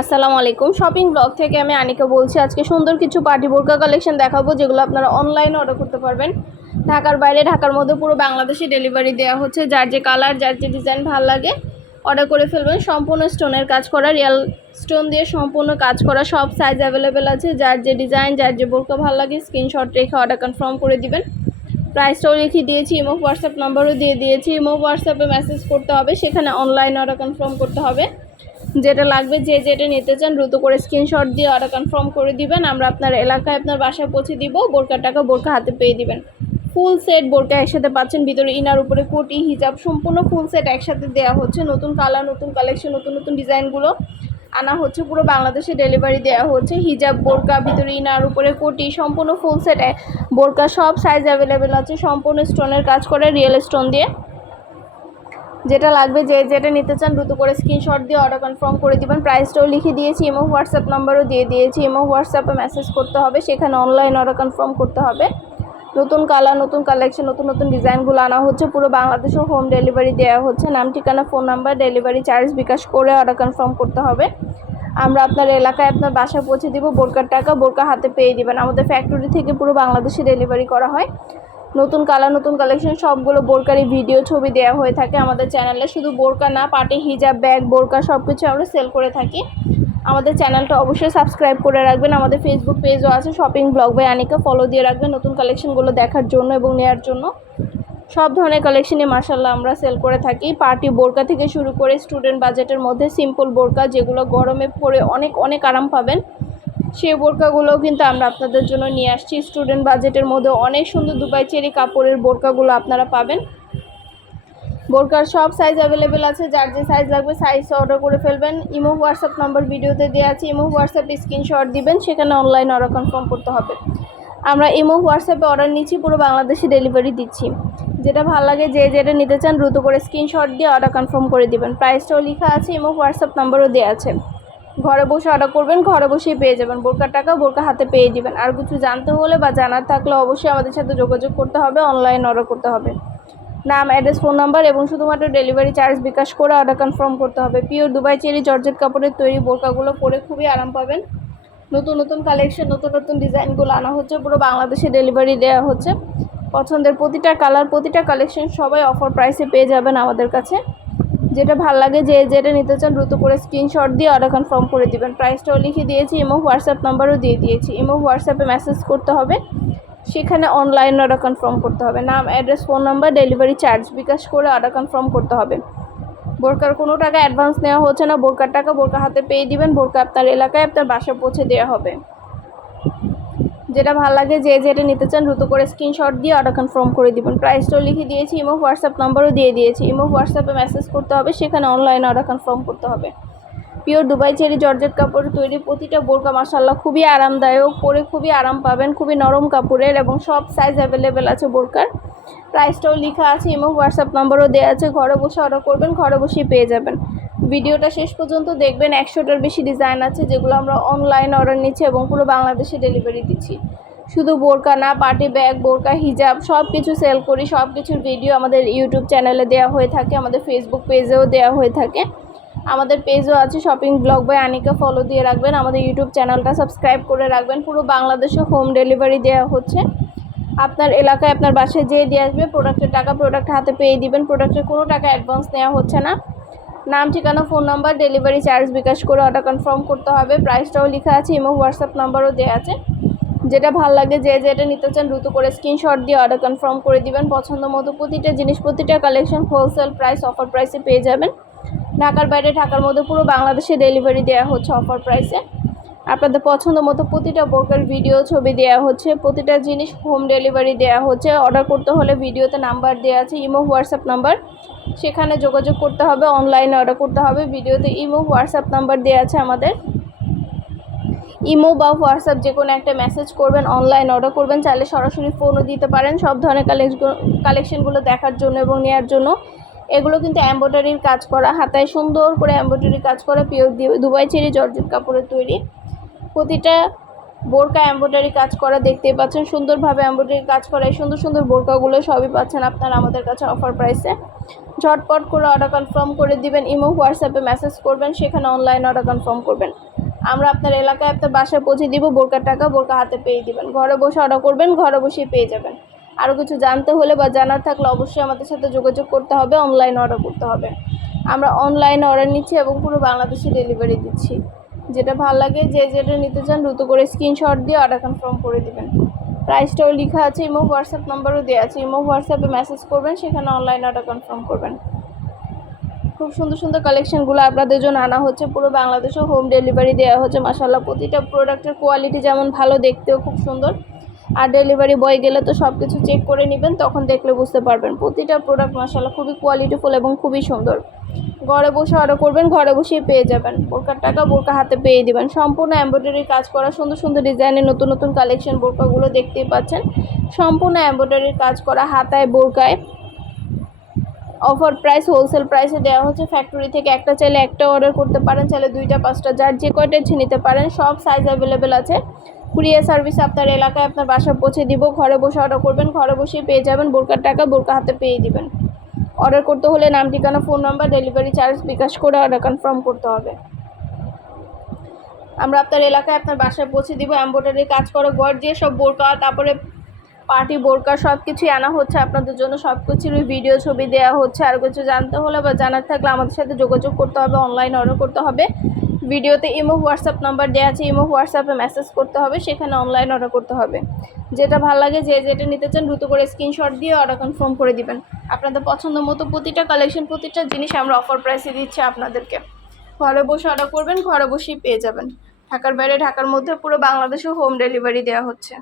আসসালামু আলাইকুম। Shopping blog থেকে আমি আনিকা বলছি, আজকে সুন্দর কিছু পার্টি বোরকা কালেকশন দেখাবো, যেগুলো আপনারা অনলাইনে অর্ডার করতে পারবেন। ঢাকার বাইরে, ঢাকার মধ্যে পুরো বাংলাদেশে ডেলিভারি দেওয়া হচ্ছে। যার যে কালার যার যে ডিজাইন ভালো লাগে অর্ডার করে ফেলবেন। সম্পূর্ণ স্টোনের কাজ করা রিয়াল স্টোন দিয়ে সম্পূর্ণ কাজ করা, সব সাইজ অ্যাভেলেবেল আছে। যার যে ডিজাইন যার যে বোরকা ভালো লাগে স্ক্রিনশট রেখে অর্ডার কনফার্ম করে দিবেন। প্রাইসটাও লিখে দিয়েছি ইমো হোয়াটসঅ্যাপ নাম্বারও দিয়ে দিয়েছি। ইমো হোয়াটসঅ্যাপে মেসেজ করতে হবে, সেখানে অনলাইন অর্ডার কনফার্ম করতে হবে। যেটা লাগবে যে যেটা নিতে চান, দ্রুত করে স্ক্রিনশট দিয়ে অর্ডার কনফার্ম করে দিবেন। আমরা আপনার এলাকায় আপনার বাসায় পৌঁছে দিব, বোরকার টাকা বোরকা হাতে পেয়ে দিবেন। ফুল সেট বোরকা একসাথে পাচ্ছেন, ভিতরে ইনার উপরে কোটি হিজাব সম্পূর্ণ ফুল সেট একসাথে দেওয়া হচ্ছে। নতুন কালার নতুন কালেকশন নতুন নতুন ডিজাইনগুলো আনা হচ্ছে, পুরো বাংলাদেশে ডেলিভারি দেওয়া হচ্ছে। হিজাব বোরকা, ভিতরে ইনার উপরে কোটি সম্পূর্ণ ফুল সেট বোরকা সব সাইজ অ্যাভেলেবেল আছে। সম্পূর্ণ স্টোনের কাজ করে রিয়েল স্টোন দিয়ে। যেটা লাগবে যে যেটা নিতে চান দ্রুত করে স্ক্রিনশট দিয়ে অর্ডার কনফার্ম করে দিবেন। প্রাইসটাও লিখে দিয়েছি এবং হোয়াটসঅ্যাপ নাম্বারও দিয়ে দিয়েছি। এবং হোয়াটসঅ্যাপে মেসেজ করতে হবে, সেখানে অনলাইন অর্ডার কনফার্ম করতে হবে। নতুন কালার নতুন কালেকশন নতুন নতুন ডিজাইনগুলো আনা হচ্ছে। পুরো বাংলাদেশে হোম ডেলিভারি দেওয়া হচ্ছে। নাম, ঠিকানা phone number delivery charge bKash করে অর্ডার কনফার্ম করতে হবে। আমরা আপনার এলাকায় আপনার বাসায় পৌঁছে দিব। বোরকার টাকা বোরকা হাতে পেয়ে দিবেন। আমাদের ফ্যাক্টরি থেকে পুরো বাংলাদেশে ডেলিভারি করা হয়। নতুন কালার, নতুন কালেকশন সবগুলো বোরকারি ভিডিও ছবি দেওয়া হয়ে থাকে আমাদের চ্যানেলে শুধু বোরকা না, পাটি হিজাব, ব্যাগ, বোরকা সব কিছু আমরা সেল করে থাকি। আমাদের চ্যানেলটা অবশ্যই সাবস্ক্রাইব করে রাখবেন। আমাদের ফেসবুক পেজও আছে shopping blog by Anika follow দিয়ে রাখবেন নতুন কালেকশনগুলো দেখার জন্য এবং নেওয়ার জন্য। সব ধরনের কালেকশনে মার্শাল্লাহ আমরা সেল করে থাকি। পার্টি বোরকা থেকে শুরু করে স্টুডেন্ট বাজেটের মধ্যে সিম্পল বোরকা যেগুলো গরমে পরে অনেক অনেক আরাম পাবেন। সেই বোরকাগুলোও কিন্তু আমরা আপনাদের জন্য নিয়ে আসছি। স্টুডেন্ট বাজেটের মধ্যে অনেক সুন্দর দুবাই চেরি কাপড়ের বোরকাগুলো আপনারা পাবেন। বোরকার সব সাইজ অ্যাভেলেবেল আছে, যার যে সাইজ লাগবে সাইজ অর্ডার করে ফেলবেন। ইমো হোয়াটসঅ্যাপ নাম্বার ভিডিওতে দেওয়া আছে, ইমো হোয়াটসঅ্যাপে স্ক্রিনশট দিবেন, সেখানে অনলাইন অর্ডার কনফার্ম করতে হবে। আমরা ইমো হোয়াটসঅ্যাপে অর্ডার নিচ্ছি, পুরো বাংলাদেশে ডেলিভারি দিচ্ছি। যেটা ভালো লাগে, যে যেটা নিতে চান দ্রুত করে স্ক্রিনশট দিয়ে অর্ডার কনফার্ম করে দিবেন। প্রাইসটাও লেখা আছে, ইমো হোয়াটসঅ্যাপ নাম্বারও দেওয়া আছে। ঘরে বসে অর্ডার করবেন, ঘরে বসেই পেয়ে যাবেন। বোরকার টাকা বোরকা হাতে পেয়ে দিবেন আর কিছু জানতে হলে বা জানার থাকলে অবশ্যই আমাদের সাথে যোগাযোগ করতে হবে অনলাইন অর্ডার করতে হবে। নাম অ্যাড্রেস ফোন নাম্বার এবং শুধুমাত্র ডেলিভারি চার্জ বিকাশ করে অর্ডার কনফার্ম করতে হবে। পিওর দুবাই চেরি জর্জেট কাপড়ের তৈরি বোরকাগুলো পরে খুবই আরাম পাবেন। নতুন নতুন কালেকশন নতুন নতুন ডিজাইনগুলো আনা হচ্ছে, পুরো বাংলাদেশে ডেলিভারি দেওয়া হচ্ছে। পছন্দের প্রতিটা কালার প্রতিটা কালেকশন সবাই অফার প্রাইসে পেয়ে যাবেন আমাদের কাছে। যেটা ভালো লাগে যে যেটা নিতে চান দ্রুত করে স্ক্রিনশট দিয়ে অর্ডার কনফার্ম করে দিবেন। প্রাইসটাও লিখে দিয়েছি ইমো হোয়াটসঅ্যাপ নাম্বারও দিয়ে দিয়েছি। ইমো হোয়াটসঅ্যাপে মেসেজ করতে হবে, সেখানে অনলাইন অর্ডার কনফার্ম করতে হবে। নাম address phone number delivery charge bKash করে অর্ডার কনফার্ম করতে হবে। বোরকার কোনো টাকা অ্যাডভান্স নেওয়া হচ্ছে না। বোরকার টাকা বোরকা হাতে পেয়ে দিবেন। বোরকা আপনার এলাকায়, আপনার বাসা পৌঁছে দেওয়া হবে। যেটা ভালো লাগে, যে যেটা নিতে চান দ্রুত করে স্ক্রিনশট দিয়ে অর্ডার কনফার্ম করে দিবেন। প্রাইসটাও লিখে দিয়েছি ইমো হোয়াটসঅ্যাপ নাম্বারও দিয়ে দিয়েছি। ইমো হোয়াটসঅ্যাপে মেসেজ করতে হবে, সেখানে অনলাইন অর্ডার কনফার্ম করতে হবে। পিওর দুবাই চেরি জর্জেট কাপড় তৈরি, প্রতিটা বোরকা মাসাল্লাহ খুবই আরামদায়ক, পরে খুবই আরাম পাবেন, খুবই নরম কাপড়ের এবং সব সাইজ অ্যাভেলেবেল আছে বোরকার। প্রাইসটাও লেখা আছে ইমো হোয়াটসঅ্যাপ নাম্বারও দেওয়া আছে, ঘরে বসে অর্ডার করবেন, ঘরে বসেই পেয়ে যাবেন। ভিডিওটা শেষ পর্যন্ত দেখবেন। একশোটার বেশি ডিজাইন আছে যেগুলো আমরা অনলাইন অর্ডার নিচ্ছি এবং পুরো বাংলাদেশে ডেলিভারি দিচ্ছি। শুধু বোরকা না পার্টি ব্যাগ বোরকা হিজাব সব কিছু সেল করি। সব কিছুর ভিডিও আমাদের ইউটিউব চ্যানেলে দেওয়া হয়ে থাকে, আমাদের ফেসবুক পেজেও দেওয়া হয়ে থাকে। আমাদের পেজও আছে shopping blog by Anika follow দিয়ে রাখবেন। আমাদের ইউটিউব চ্যানেলটা সাবস্ক্রাইব করে রাখবেন। পুরো বাংলাদেশে হোম ডেলিভারি দেওয়া হচ্ছে। আপনার এলাকায়, আপনার বাসায় যেয়ে দিয়ে আসবে প্রোডাক্টের টাকা প্রোডাক্ট হাতে পেয়ে দিবেন। প্রোডাক্টের কোনো টাকা অ্যাডভান্স নেওয়া হচ্ছে না। নাম, ঠিকানা, phone number, delivery charge bKash করে অর্ডার কনফার্ম করতে হবে। প্রাইসটাও লেখা আছে এবং হোয়াটসঅ্যাপ নাম্বারও দেওয়া আছে। যেটা ভালো লাগে, যে যেটা নিতে চান দ্রুত করে স্ক্রিনশট দিয়ে অর্ডার কনফার্ম করে দিবেন। পছন্দ মতো প্রতিটা জিনিস, প্রতিটা কালেকশন হোলসেল প্রাইস অফার প্রাইসে পেয়ে যাবেন। ঢাকার বাইরে, ঢাকার মধ্যে পুরো বাংলাদেশে ডেলিভারি দেওয়া হচ্ছে অফার প্রাইসে আপনাদের পছন্দ মতো প্রতিটা বোরকার ভিডিও ছবি দেওয়া হচ্ছে। প্রতিটা জিনিস হোম ডেলিভারি দেওয়া হচ্ছে। অর্ডার করতে হলে ভিডিওতে নাম্বার দেওয়া আছে, ইমো, হোয়াটসঅ্যাপ নাম্বার। সেখানে যোগাযোগ করতে হবে অনলাইনে অর্ডার করতে হবে। ভিডিওতে ইমো হোয়াটসঅ্যাপ নাম্বার দেওয়া আছে আমাদের। ইমো বা হোয়াটসঅ্যাপ যে কোনো একটা মেসেজ করবেন অনলাইন অর্ডার করবেন, চাইলে সরাসরি ফোনও দিতে পারেন। সব ধরনের কালেকশনগুলো দেখার জন্য এবং নেওয়ার জন্য। এগুলো কিন্তু এম্ব্রয়ডারির কাজ করা, হাতায় সুন্দর করে এম্ব্রয়ডারি কাজ করা পিওর দুবাই চেরি জর্জেট কাপড়ের তৈরি। প্রতিটা বোরকা এম্ব্রয়ডারি কাজ করা দেখতেই পাচ্ছেন, সুন্দরভাবে এম্ব্রয়ডারি কাজ করা, এই সুন্দর সুন্দর বোরকাগুলো সবই পাচ্ছেন আপনারা আমাদের কাছে অফার প্রাইসে ঝটপট করে অর্ডার কনফার্ম করে দিবেন। ইমো, হোয়াটসঅ্যাপে মেসেজ করবেন, সেখানে অনলাইন অর্ডার কনফার্ম করবেন। আমরা আপনার এলাকায় আপনার বাসায় পৌঁছে দিব বোরকার টাকা বোরকা হাতে পেয়ে দিবেন। ঘরে বসে অর্ডার করবেন, ঘরে বসেই পেয়ে যাবেন। আরও কিছু জানতে হলে বা জানার থাকলে অবশ্যই আমাদের সাথে যোগাযোগ করতে হবে অনলাইন অর্ডার করতে হবে। আমরা অনলাইনে অর্ডার নিচ্ছি এবং পুরো বাংলাদেশে ডেলিভারি দিচ্ছি। যেটা ভালো লাগে, যে যেটা নিতে চান দ্রুত করে স্ক্রিনশট দিয়ে অর্ডার কনফার্ম করে দিবেন। প্রাইসটাও লেখা আছে, ইমো হোয়াটসঅ্যাপ নাম্বারও দেওয়া আছে। ইমো হোয়াটসঅ্যাপে মেসেজ করবেন, সেখানে অনলাইন অর্ডার কনফার্ম করবেন। খুব সুন্দর সুন্দর কালেকশনগুলো আপনাদের জন্য আনা হচ্ছে। পুরো বাংলাদেশেও হোম ডেলিভারি দেওয়া হচ্ছে। মাসাল্লাহ প্রতিটা প্রোডাক্টের কোয়ালিটি যেমন ভালো, দেখতেও খুব সুন্দর। আর ডেলিভারি বয় গেলে তো সব কিছু চেক করে নেবেন, তখন দেখলে বুঝতে পারবেন। প্রতিটা প্রোডাক্ট মশালা খুবই কোয়ালিটিফুল এবং খুবই সুন্দর। ঘরে বসে অর্ডার করবেন, ঘরে বসেই পেয়ে যাবেন। বোরকার টাকা বোরকা হাতে পেয়ে দেবেন। সম্পূর্ণ এম্ব্রয়ডারির কাজ করা, সুন্দর সুন্দর ডিজাইনের নতুন নতুন কালেকশন বোরকাগুলো দেখতেই পাচ্ছেন। সম্পূর্ণ এম্ব্রয়ডারির কাজ করা, হাতায় বোরকায়। অফার প্রাইস হোলসেল প্রাইসে দেওয়া হচ্ছে। ফ্যাক্টরি থেকে একটা চাইলে একটা অর্ডার করতে পারেন, চাইলে দুইটা, পাঁচটা, যার যে কয়টা ইচ্ছে নিতে পারেন, সব সাইজ অ্যাভেলেবেল আছে। কুরিয়ার সার্ভিস আপনার এলাকায় আপনার বাসা পৌঁছে দিব, ঘরে বসে অর্ডার করবেন, ঘরে বসেই পেয়ে যাবেন, বোরকার টাকা বোরকা হাতে পেয়ে দিবেন। অর্ডার করতে হলে নাম, ঠিকানা phone number delivery charge bKash করে অর্ডার কনফার্ম করতে হবে। আমরা আপনার এলাকায় আপনার বাসায় পৌঁছে দিব এম্ব্রয়ডারি কাজ করে গড় দিয়ে সব বোরকা, তারপরে পার্টি, বোরকা সব কিছুই আনা হচ্ছে, আপনাদের জন্য সব কিছুরই ভিডিও ছবি দেওয়া হচ্ছে, আর কিছু জানতে হলে বা জানার থাকলে আমাদের সাথে যোগাযোগ করতে হবে অনলাইন অর্ডার করতে হবে। ভিডিওতে ইমো হোয়াটসঅ্যাপ নাম্বার দেওয়া আছে, ইমো হোয়াটসঅ্যাপে মেসেজ করতে হবে, সেখানে অনলাইন অর্ডার করতে হবে। যেটা ভালো লাগে, যে যেটা নিতে চান, দ্রুত করে স্ক্রিনশট দিয়ে অর্ডার কনফার্ম করে দিবেন। আপনাদের পছন্দ মতো প্রতিটা কালেকশন প্রতিটা জিনিস আমরা অফার প্রাইসে দিচ্ছি আপনাদেরকে। ঘরে বসে অর্ডার করবেন, ঘরে বসেই পেয়ে যাবেন। ঢাকার বাইরে, ঢাকার মধ্যে পুরো বাংলাদেশে হোম ডেলিভারি দেওয়া হচ্ছে।